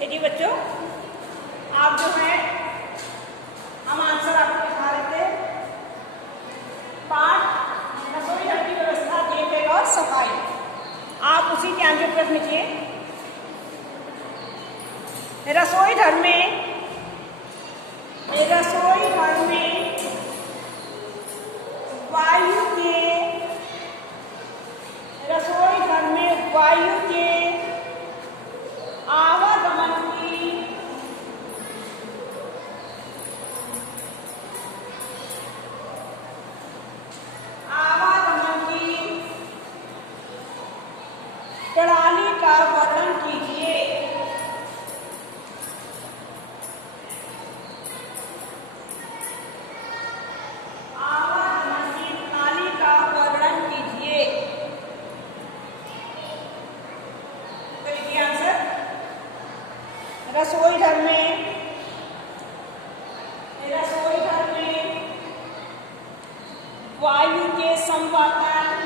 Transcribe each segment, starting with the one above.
देखिए बच्चों, आप जो है हम आंसर आपको दिखा रहे थे। पाठ रसोई घर की व्यवस्था, देखरेख और सफाई। आप उसी के आगे प्रश्न किए। रसोई घर में वायु के आवागमन की प्रणाली का वर्णन कीजिए। आवागमन की प्रणाली का वर्णन कीजिए। तो लिखिए आंसर। रसोई घर में वायु के संवातन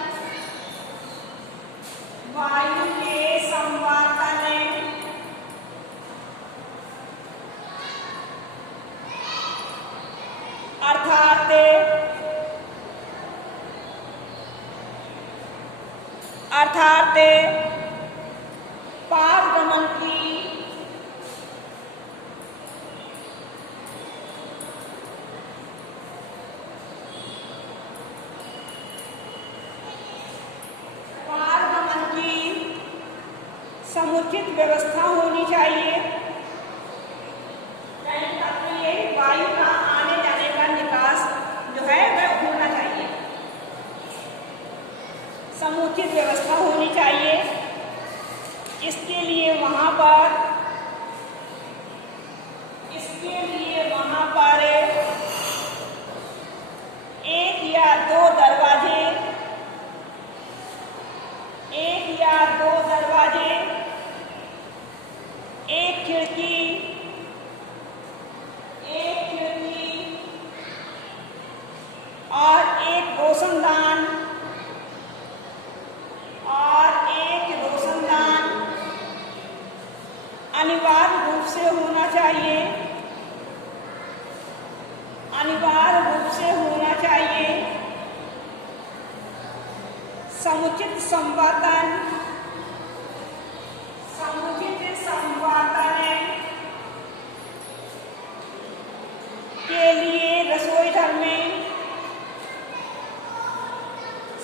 अर्थात पारगमन की समुचित व्यवस्था होनी चाहिए। वायु का आने जाने का निकास जो है वह होना चाहिए। समुचित व्यवस्था होनी चाहिए। इसके लिए वहां पर एक या दो दरवाजे एक खिड़की और एक रोशनदान अनिवार्य रूप से होना चाहिए।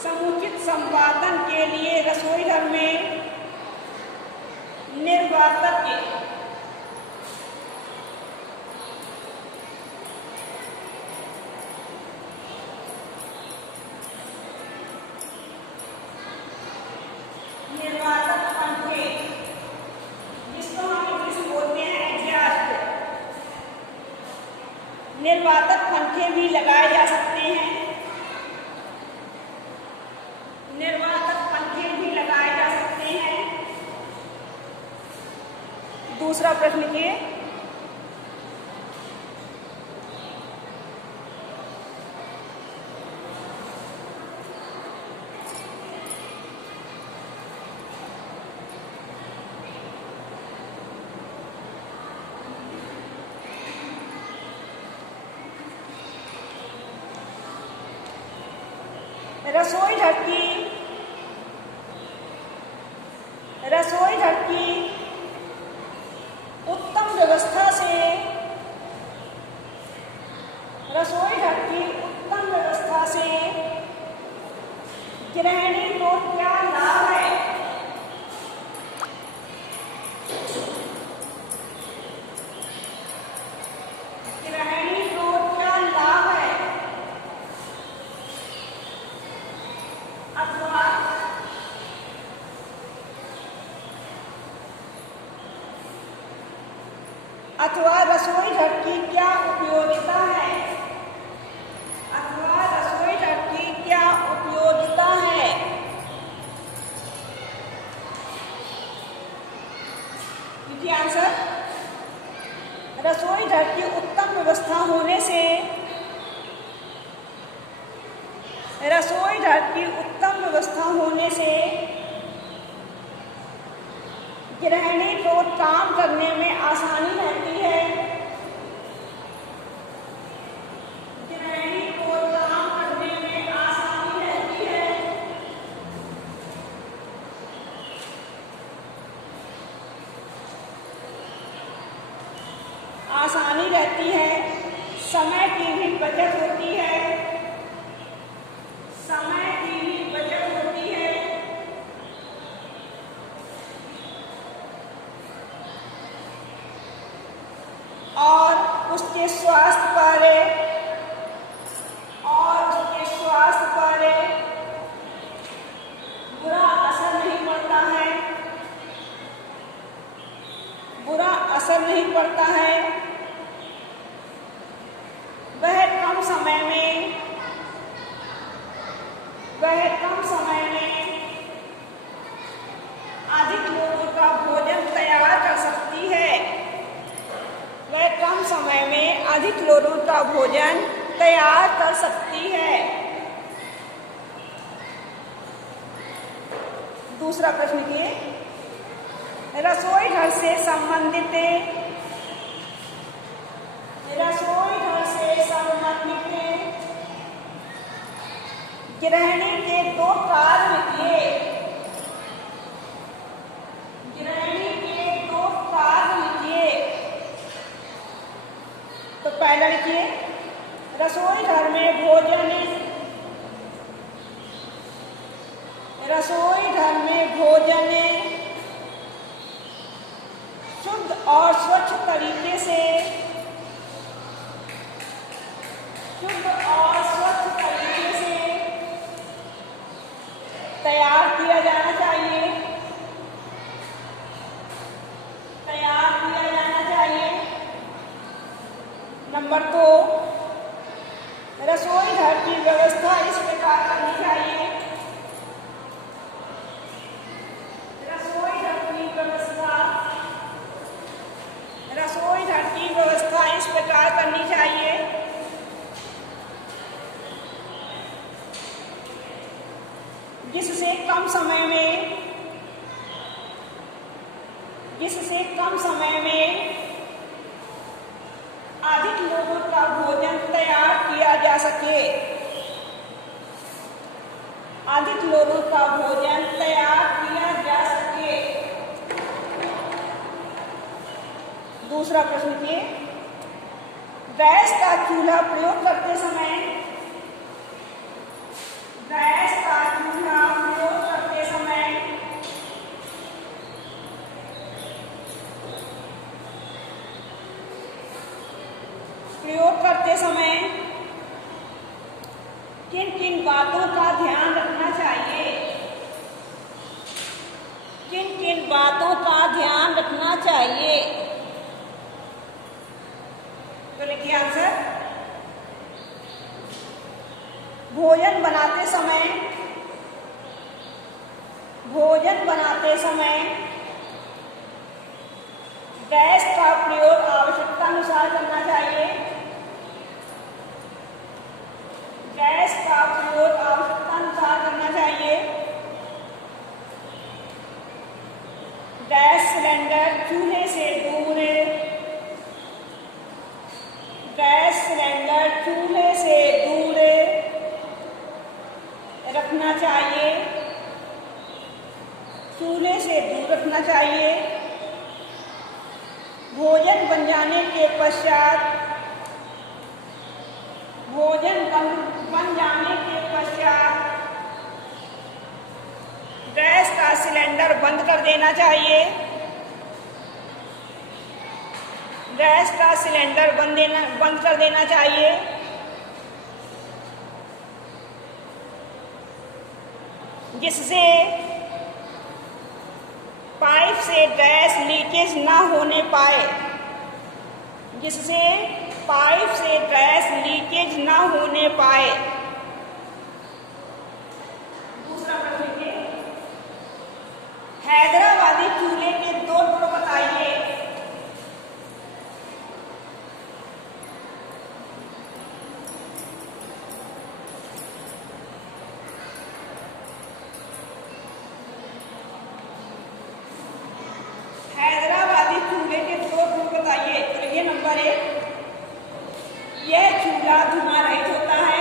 समुचित संवातन के लिए रसोई घर में निर्वातक पंखे, जिसको हम इंग्लिश में बोलते हैं एग्जॉस्ट, निर्वातक पंखे भी लगाए जा सकते हैं। दूसरा प्रश्न लिखिए। रसोई घर की उत्तम व्यवस्था से गृहिणी को क्या लाभ है? अथवा रसोई घर की क्या उपयोगिता है? देखिए आंसर। रसोई घर की उत्तम व्यवस्था होने से गृहिणी को काम करने में आसानी रहती है। गृहिणी को काम करने में आसानी रहती है। आसानी रहती है। समय की भी बचत होती है। समय की भी बचत होती है। और उसके स्वास्थ्य पर बुरा असर नहीं पड़ता है। बुरा असर नहीं पड़ता है। वह कम समय में अधिक लोगों का भोजन तैयार कर सकती है। वह कम समय में अधिक लोगों का भोजन तैयार कर सकती है। दूसरा प्रश्न के रसोई घर से संबंधित गृहिणी के दो कार्य लिखिए। गृहिणी के दो कार्य लिखिए। तो पहला लिखिए रसोई घर में भोजन शुद्ध और स्वच्छ तरीके से तैयार किया जाना चाहिए। नंबर 2, रसोई घर की व्यवस्था इस प्रकार करनी चाहिए। रसोई घर की व्यवस्था इस प्रकार करनी चाहिए जिससे कम समय में अधिक लोगों का भोजन तैयार किया जा सके। दूसरा प्रश्न के गैस का चूल्हा प्रयोग करते समय किन किन बातों का ध्यान रखना चाहिए? तो लिखिए आंसर। भोजन बनाते समय गैस का प्रयोग आवश्यकता अनुसार करना चाहिए। गैस सिलेंडर चूल्हे से दूर रखना चाहिए। भोजन बन जाने के पश्चात गैस का सिलेंडर बंद कर देना चाहिए। बंद कर देना चाहिए। जिससे पाइप से गैस लीकेज ना होने पाए। दूसरा प्रश्न हैदराबादी चूल्हे के 2 गुण बताइए। देखिए नंबर 1, यह चूल्हा धुआं रहित होता है।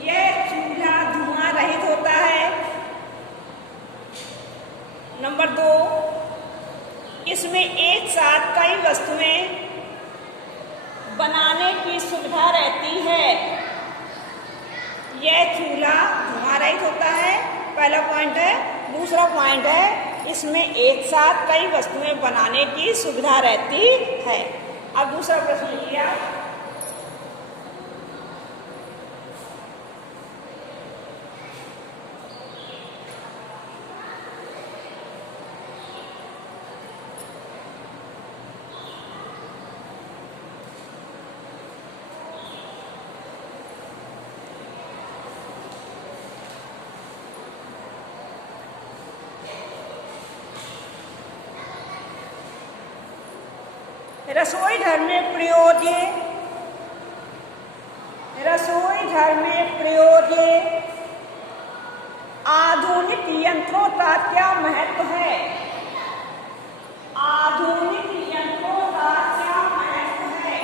यह चूल्हा धुआं रहित होता है। नंबर 2, इसमें एक साथ कई वस्तुएं बनाने की सुविधा रहती है। यह चूल्हा धुआं रहित होता है, पहला पॉइंट है। दूसरा पॉइंट है, इसमें एक साथ कई वस्तुएं बनाने की सुविधा रहती है। अब दूसरा प्रश्न लिखिए आप। रसोई घर में प्रयोज्य आधुनिक यंत्रों का क्या महत्व है? आधुनिक यंत्रों का क्या महत्व है?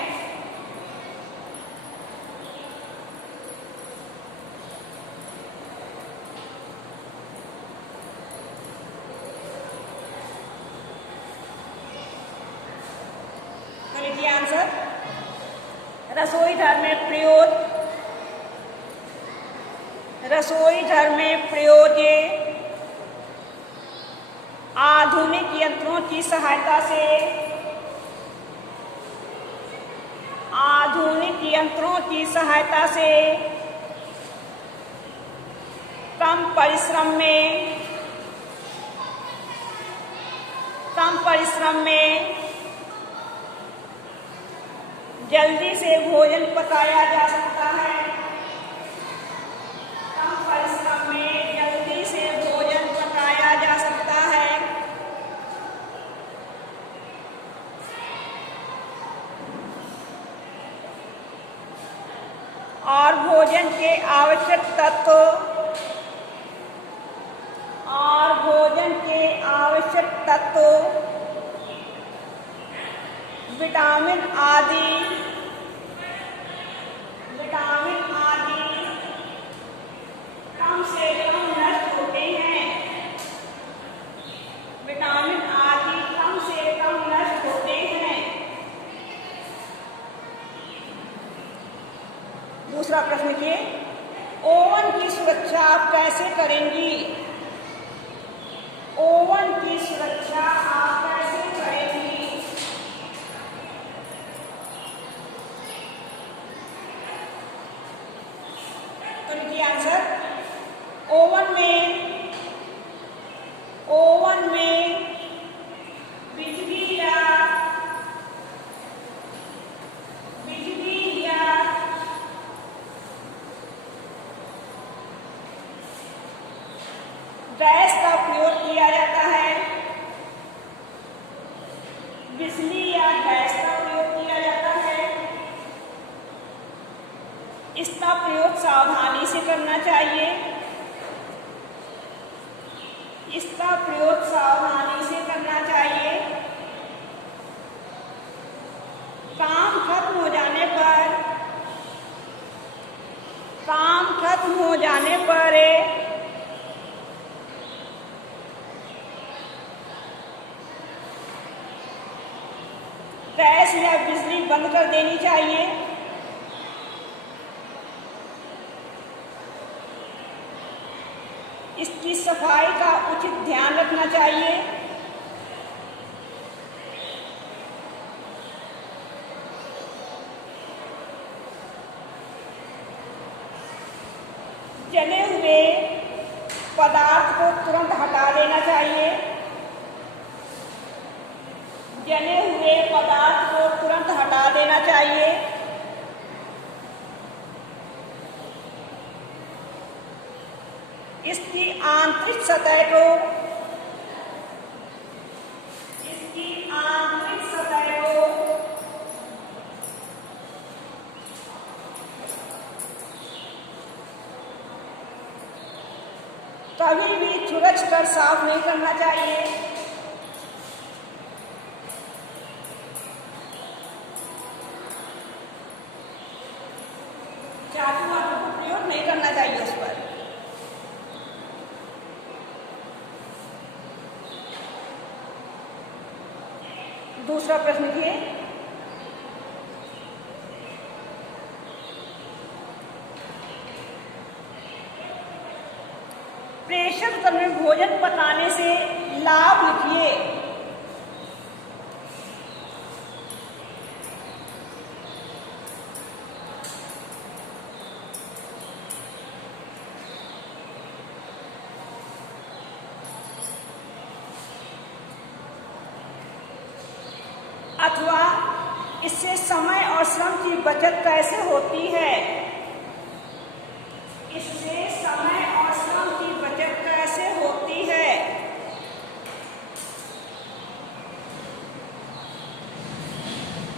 लिखिए आंसर। रसोई घर में प्रयोज्य आधुनिक यंत्रों की सहायता से कम परिश्रम में जल्दी से भोजन पकाया जा सकता है। कम परिश्रम में जल्दी से भोजन पकाया जा सकता है। और भोजन के आवश्यक तत्व विटामिन आदि कम से कम नष्ट होते हैं। विटामिन आदि कम से कम नष्ट होते हैं। दूसरा प्रश्न के, ओवन की सुरक्षा आप कैसे करेंगी? ओवन की सुरक्षा आप कैसे करेंगी? तो लिखिए आंसर। ओवन में बिजली या गैस का प्रयोग किया जाता है। बिजली या गैस का प्रयोग किया जाता है। इसका प्रयोग सावधानी से करना चाहिए। इसका प्रयोग सावधानी से करना चाहिए। काम खत्म हो जाने पर गैस या बिजली बंद कर देनी चाहिए। इसकी सफाई का उचित ध्यान रखना चाहिए। जले हुए पदार्थ को तुरंत हटा देना चाहिए। जले हुए पदार्थ को तुरंत हटा देना चाहिए। इसकी आंतरिक सतह को कभी भी छुरच कर साफ नहीं करना चाहिए। दूसरा प्रश्न लिखिए। प्रेशर कुकर में भोजन पकाने से लाभ लिखिए। अथवा इससे समय और श्रम की बचत कैसे होती है? इससे समय और श्रम की बचत कैसे होती है?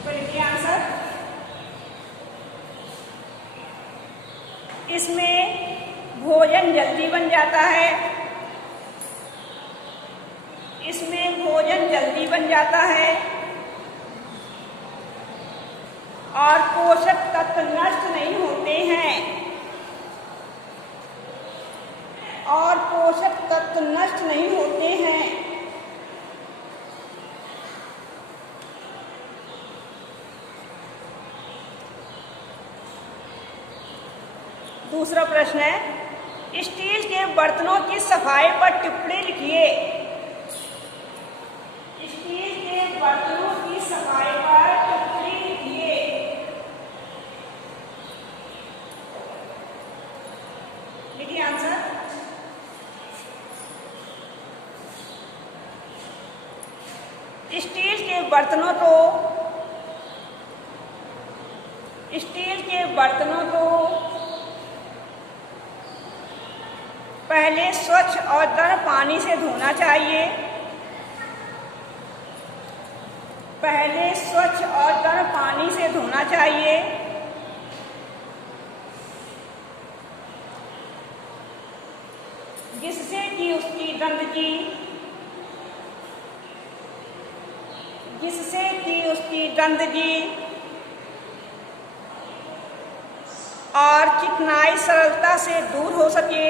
तो लिखिए आंसर। इसमें भोजन जल्दी बन जाता है। इसमें भोजन जल्दी बन जाता है और पोषक तत्व नष्ट नहीं होते हैं। और पोषक तत्व नष्ट नहीं होते हैं। दूसरा प्रश्न है, स्टील के बर्तनों की सफाई पर टिप्पणी लिखिए। स्टील के बर्तनों की सफाई पर टिप्पणी लिखिए। लिखिए आंसर। स्टील के बर्तनों को पहले स्वच्छ और गर्म पानी से धोना चाहिए। पहले स्वच्छ और गर्म पानी से धोना चाहिए। जिससे कि उसकी गंदगी और चिकनाई सरलता से दूर हो सके।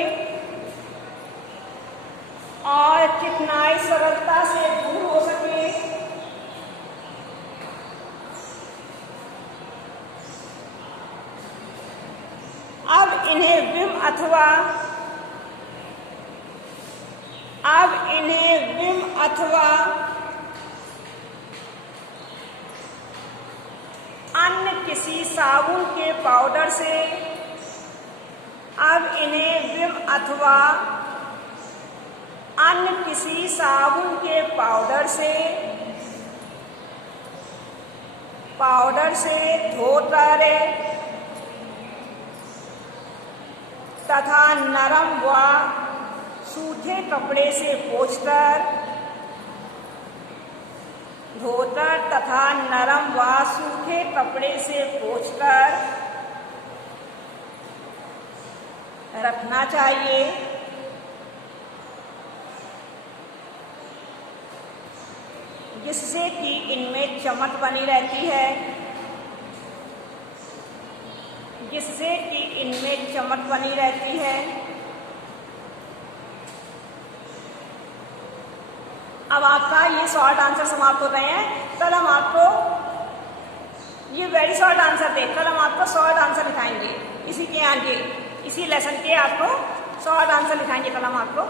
अब इन्हें विम अथवा अन्य किसी साबुन के पाउडर से धोकर तथा नरम व सूखे कपड़े से पोंछकर रखना चाहिए। जिससे कि इनमें चमक बनी रहती है। अब आपका ये शॉर्ट आंसर समाप्त हो रहे हैं। कल हम आपको ये वेरी शॉर्ट आंसर थे। कल हम आपको शॉर्ट आंसर लिखाएंगे। इसी लेसन के आपको शॉर्ट आंसर लिखाएंगे कल हम आपको।